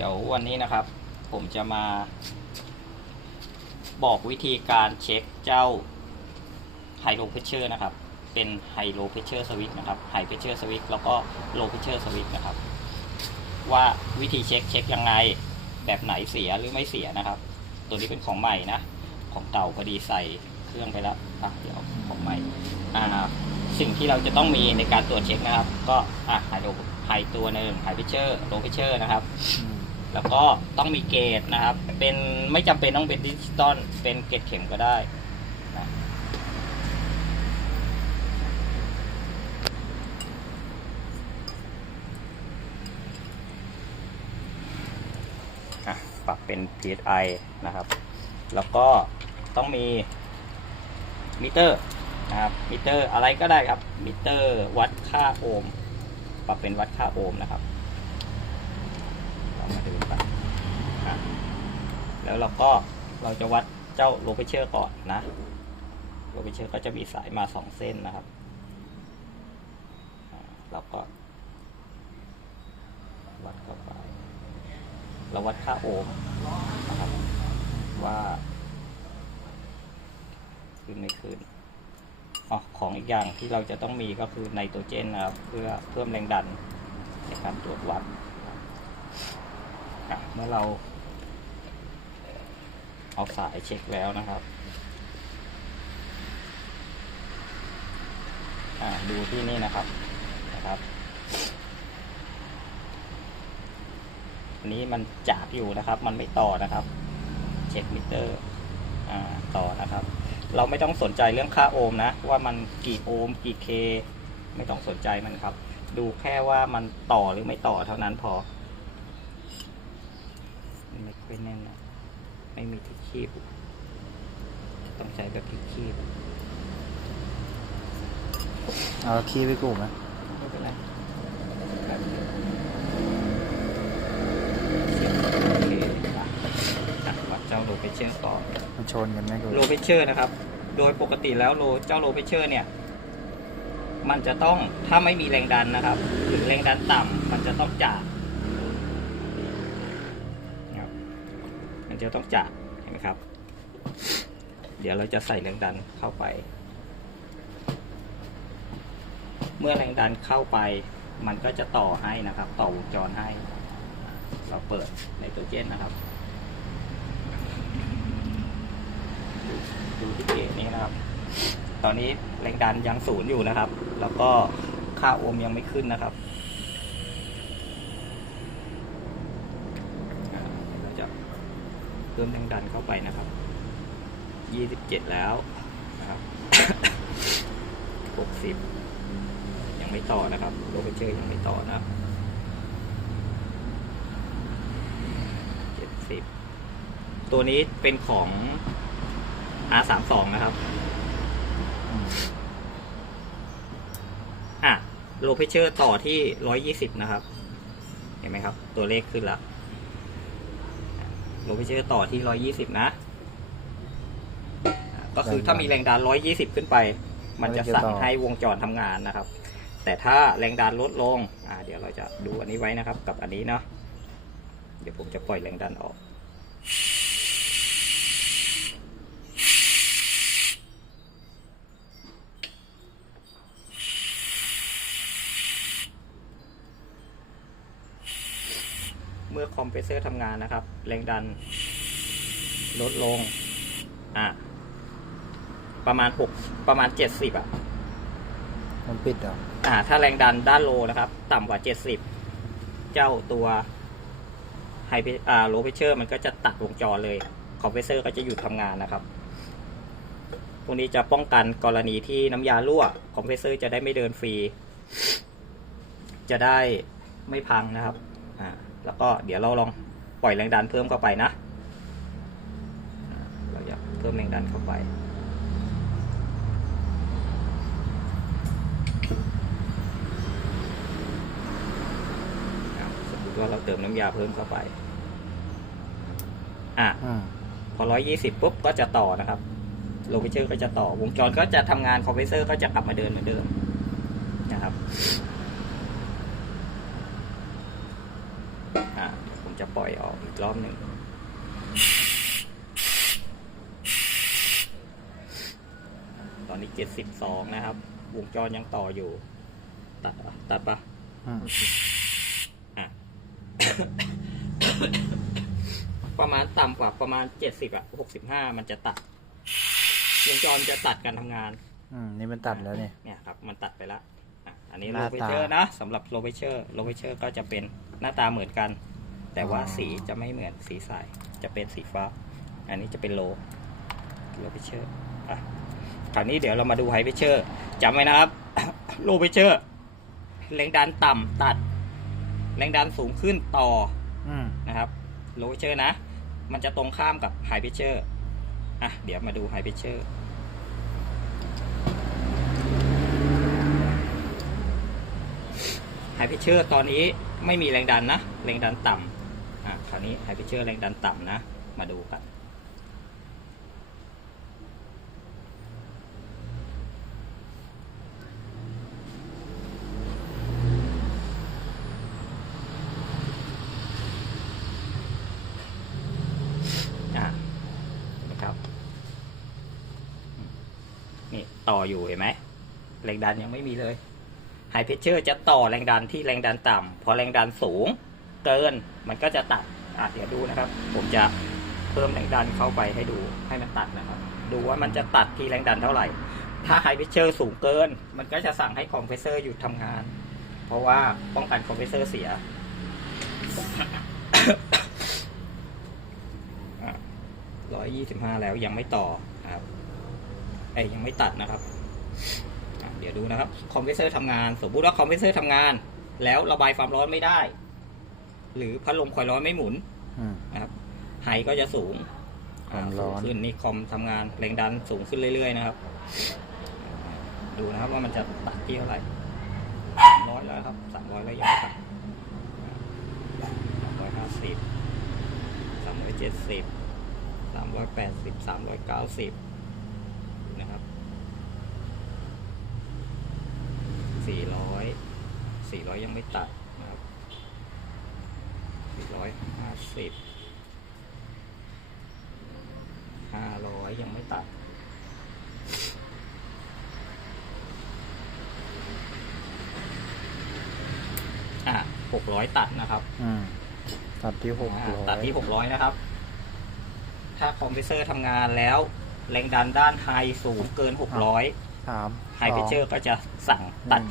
ดี๋ยววันนี้นะครับ ผมจะมา บอกวิธีการเช็คเจ้าไฮโ w เพ r เชอร์นะครับ เป็นไฮโ w เพ r เชอร์สวิตนะครับไฮเพ r เชอร์สวิตแล้วก็โลเพ r เชอร์สวิตนะครับ ว่าวิธีเช็คเช็คยังไงแบบไหนเสียหรือไม่เสียนะครับ ตัวนี้เป็นของใหม่นะ ของเก่าพอดีใส่เครื่องไปแล้วอะเดี๋ยวของใหม่อ่าสิ่งที่เราจะต้องมีในการตรวจเช็คนะครับ ก็อะไฮโลไฮตัวหนึ่งไฮเพ r เชอร์โลเพ r เชอร์นะครับ แล้วก็ต้องมีเกจนะครับ เป็นไม่จำเป็นต้องเป็นดิจิตอลเป็นเกจเข็มก็ได้นะปรับเป็น PSI นะครับ แล้วก็ต้องมีมิเตอร์นะครับมิเตอร์อะไรก็ได้ครับมิเตอร์วัดค่าโอห์มปรับเป็นวัดค่าโอห์มนะครับ มาดูกันแล้วเราก็เราจะวัดเจ้าโลเปเชอร์ก่อนนะโลเปเชอร์ก็จะมีสายมาสองเส้นนะครับเราก็ วัดเข้าไปเราวัดค่าโอห์มนะครับว่าขึ้นไม่ขึ้นออของอีกอย่างที่เราจะต้องมีก็คือไนโตรเจนนะครับ เพื่อเพิ่มแรงดันในการตรวจวัด มื่อเรา เอาสายเช็คแล้วนะครับดูที่นี่นะครับนะครับอันนี้มันจากอยู่นะครับ มันไม่ต่อนะครับ เช็คมิเตอร์ต่อนะครับ เราไม่ต้องสนใจเรื่องค่าโอห์มนะ ว่ามันกี่โอห์มกี่เค ไม่ต้องสนใจมันครับ ดูแค่ว่ามันต่อหรือไม่ต่อเท่านั้นพอ ไม่ค่อยแน่นนะไม่มีที่คีบ ต้องใช้แบบที่คีบเอาคีย์ไปกูไหมไม่เป็นไรแบบนี้เสียบโอเคอะอะวัดเจ้าโลเปเชอร์ต่อมันชนกันไหมกูโลเปเชอร์นะครับ โดยปกติแล้วโลเจ้าโลเปเชอร์เนี่ย มันจะต้องถ้าไม่มีแรงดันนะครับ หรือแรงดันต่ำมันจะต้องจาก มันจะต้องจากเห็นไหมครับ เดี๋ยวเราจะใส่แรงดันเข้าไป เมื่อแรงดันเข้าไป มันก็จะต่อให้นะครับ ต่อวงจรให้ เราเปิดไนโตรเจนนะครับดูที่เกจนี้นะครับ ตอนนี้แรงดันยังศูนย์อยู่นะครับ แล้วก็ค่าโอห์มยังไม่ขึ้นนะครับอ่าเดี๋ยวเราจะเพิ่มแรงดันเข้าไปนะครับยี่สิบเจ็ดแล้วนะครับหกสิบยังไม่ต่อนะครับโลเปเชอร์ยังไม่ต่อนะครับเจ็ดสิบตัวนี้เป็นของ R32 นะครับอะโลเพเชอร์ต่อที่120นะครับ เห็นไหมครับ ตัวเลขขึ้นละ โลเพเชอร์ต่อที่120นะอะก็คือถ้ามีแรงดัน120ขึ้นไป มันจะสั่งให้วงจรทำงานนะครับ แต่ถ้าแรงดันลดลง อ่า เดี๋ยวเราจะดูอันนี้ไว้นะครับ กับอันนี้เนาะ เดี๋ยวผมจะปล่อยแรงดันออก เมื่อคอมเพรสเซอร์ทำงานนะครับ แรงดันลดลง อะ ประมาณหกประมาณเจ็ดสิบอะ มันปิดเหรออ่า ถ้าแรงดันด้านโลนะครับ ต่ำกว่าเจ็ดสิบเจ้าตัวไฮอ่าโลเพเชอร์มันก็จะตัดวงจรเลย คอมเพรสเซอร์ก็จะหยุดทำงานนะครับพวกนี้จะป้องกันกรณีที่น้ำยารั่ว คอมเพรสเซอร์จะได้ไม่เดินฟรี จะได้ไม่พังนะครับ อ่า แล้วก็เดี๋ยวเราลองปล่อยแรงดันเพิ่มเข้าไปนะอ่าเราอยากเพิ่มแรงดันเข้าไปครับสมมติว่าเราเติมน้ำยาเพิ่มเข้าไป อะอืมพอร้อยยี่สิบปุ๊บก็จะต่อนะครับโลเคเชอร์ก็จะต่อ วงจรก็จะทำงานคอมเพรสเซอร์ก็จะกลับมาเดินเหมือนเดิมนะครับ อะผม จะปล่อยออกอีกรอบหนึ่งตอนนี้เจ็ดสิบสองนะครับ วงจรยังต่ออยู่ ตัดปะตัดปะอืมอะ ประมาณต่ำกว่าประมาณเจ็ดสิบอะหกสิบห้ามันจะตัด วงจรจะตัดการทำงาน อืม นี่มันตัดแล้วเนี่ย เนี่ยครับ มันตัดไปแล้วอะอันนี้หโลน้าเวตาเชอร์นะสำหรับโลเวเชอร์โลเวเชอร์ก็จะเป็นหน้าตาเหมือนกัน แต่ว่าอ๋อสีจะไม่เหมือนสีสาย จะเป็นสีฟ้า อันนี้จะเป็นโลโลเวเชอร์อะคราวนี้เดี๋ยวเรามาดูไฮเวเชอร์จำไว้นะครับโลเวเชอร์แรงดันต่ำตัด แรงดันสูงขึ้นต่ออืมนะครับโลเวเชอร์นะ มันจะตรงข้ามกับไฮเวเชอร์อะเดี๋ยวมาดูไฮเวเชอร์ไฮเพชเชอร์ตอนนี้ไม่มีแรงดันนะ แรงดันต่ำอะ คราวนี้ไฮเพชเชอร์แรงดันต่ำนะ มาดูกัน นี่ต่ออยู่เห็นไหมแรงดันยังไม่มีเลยไฮเพชเชอร์จะต่อแรงดันที่แรงดันต่ำพอแรงดันสูงเกินมันก็จะตัด อะเดี๋ยวดูนะครับ ผมจะเพิ่มแรงดันเข้าไปให้ดูให้มันตัดนะครับ ดูว่ามันจะตัดที่แรงดันเท่าไหร่ ถ้าไฮเพชเชอร์สูงเกิน มันก็จะสั่งให้คอมเพรสเซอร์หยุดทำงาน เพราะว่าป้องกันคอมเพรสเซอร์เสียร้อยยี่สิบห้าแล้วยังไม่ต่อครับไอ้ยยังไม่ตัดนะครับ เดี๋ยวดูนะครับ คอมเพรสเซอร์ทำงาน สมมติว่าคอมเพรสเซอร์ทำงาน แล้วระบายความร้อนไม่ได้ หรือพัดลมคอยร้อนไม่หมุนอืมนะครับไฮก็จะสูงความร้อนสูงขึ้นนี่คอมทำงานแรงดันสูงขึ้นเรื่อยๆนะครับ ดูนะครับว่ามันจะตัดที่เท่าไหร่สามร้อยแล้วครับสามร้อยแล้วยังไม่ตัดสามร้อยห้าสิบสามร้อยเจ็ดสิบสามร้อยแปดสิบสามร้อยเก้าสิบนะครับสี่ร้อยสี่ร้อยยังไม่ตัด นะครับสี่ร้อยห้าสิบห้าร้อยยังไม่ตัดอะหกร้อยตัดนะครับอืมตัดที่หกอ่าร้อยตัดที่หกร้อยนะครับ ถ้าคอมเพรสเซอร์ทำงานแล้ว แรงดันด้านไฮสูงเกินหกร้อยสามไฮเพชเชอร์ก็จะสั่งตัด